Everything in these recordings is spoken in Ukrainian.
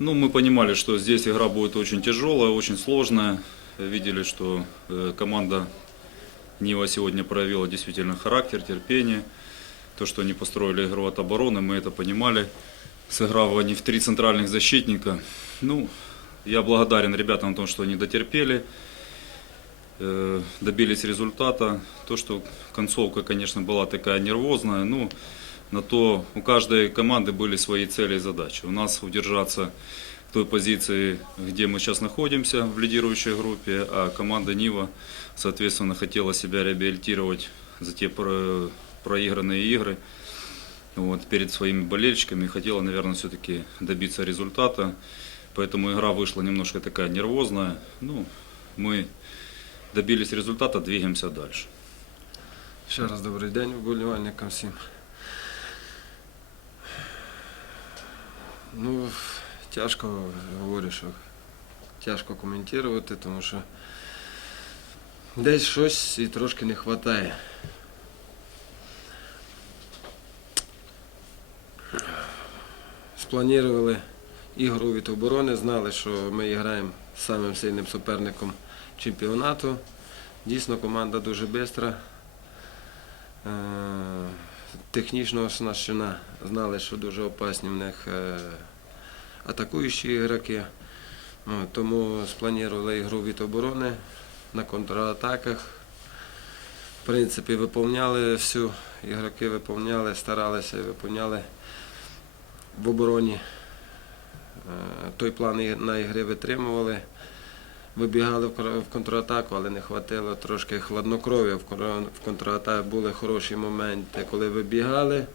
Ну, мы понимали, что здесь игра будет очень тяжелая, очень сложная. Видели, что э, команда Нива сегодня проявила действительно характер, терпение. То, что они построили игру от обороны, мы это понимали. Сыграв они в три центральных защитника. Ну, я благодарен ребятам о том, что они дотерпели, э, добились результата. То, что концовка, конечно, была такая нервозная, ну, на то у каждой команды были свои цели и задачи. У нас удержаться в той позиции, где мы сейчас находимся, в лидирующей группе, а команда Нива, соответственно, хотела себя реабилитировать за те про- проигранные игры вот, перед своими болельщиками. Хотела, наверное, все-таки добиться результата. Поэтому игра вышла немножко такая нервозная. Ну, мы добились результата, двигаемся дальше. Ще раз добрий день вболівальникам всім. Ну, тяжко говорю, що тяжко коментувати, тому що десь щось і трошки не вистачає. Спланували ігру від оборони, знали, що ми граємо з самим сильним суперником чемпіонату. Дійсно, команда дуже швидка. Технічно оснащена. Знали, що дуже опасні в них е, атакуючі ігроки. Тому спланували ігру від оборони на контратаках. В принципі, виповняли всю, ігроки виповняли, старалися і виповняли в обороні. Е, Той план на ігри витримували. Вибігали в контратаку, але не хватило трошки хладнокров'я. В контратаку були хороші моменти, коли вибігали.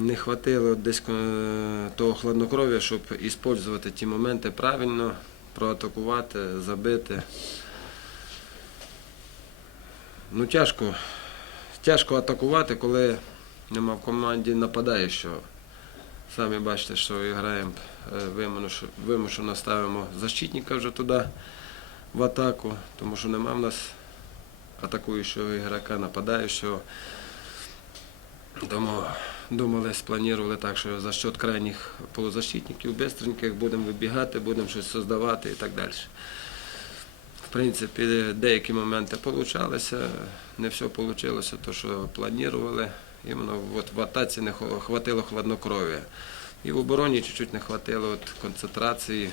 Не хватило десь е, того хладнокров'я, щоб використовувати ті моменти правильно, проатакувати, забити. Ну, тяжко. Тяжко атакувати, коли нема в команді нападаючого. Самі бачите, що граємо е, вимушено, ставимо защитника вже туди в атаку, тому що нема в нас атакуючого ігрока, нападаючого. Тому думали, спланували так, що за счет крайніх полузащитників, бистреньких будемо вибігати, будемо щось создавати і так далі. В принципі, деякі моменти получалися, не все вийшло, то, що планували. Іменно от в атаці не хватило хладнокров'я. І в обороні чуть-чуть не хватило от концентрації.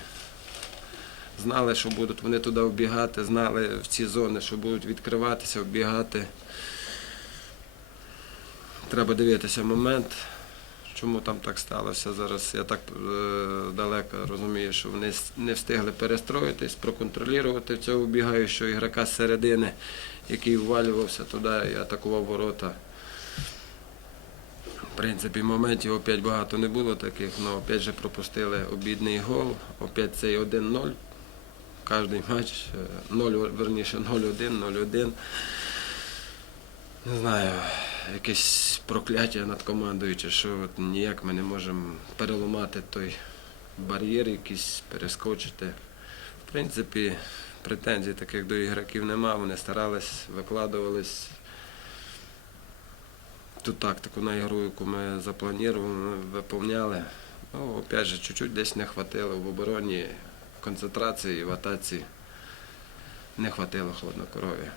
Знали, що будуть вони туди вбігати, знали в ці зони, що будуть відкриватися, вбігати. Треба дивитися момент, чому там так сталося. Зараз я так е, далеко розумію, що вони не встигли перестроїтись, проконтролювати цього вбігаючого ігрока з середини, який ввалювався туди і атакував ворота. В принципі, моментів опять багато не було таких, але опять же пропустили обідний гол, опять цей 1-0. Кожний матч е, 0, верніше 0-1, 0-1. Не знаю, якесь прокляття над командою, чи що от ніяк ми не можемо переламати той бар'єр, якийсь перескочити. В принципі, претензій таких до ігроків нема, вони старались, викладувались. Ту тактику на ігру, яку ми запланували, виповняли. Ну, опять же, чуть-чуть десь не вистачило в обороні концентрації, в атаці не вистачило хладнокров'я.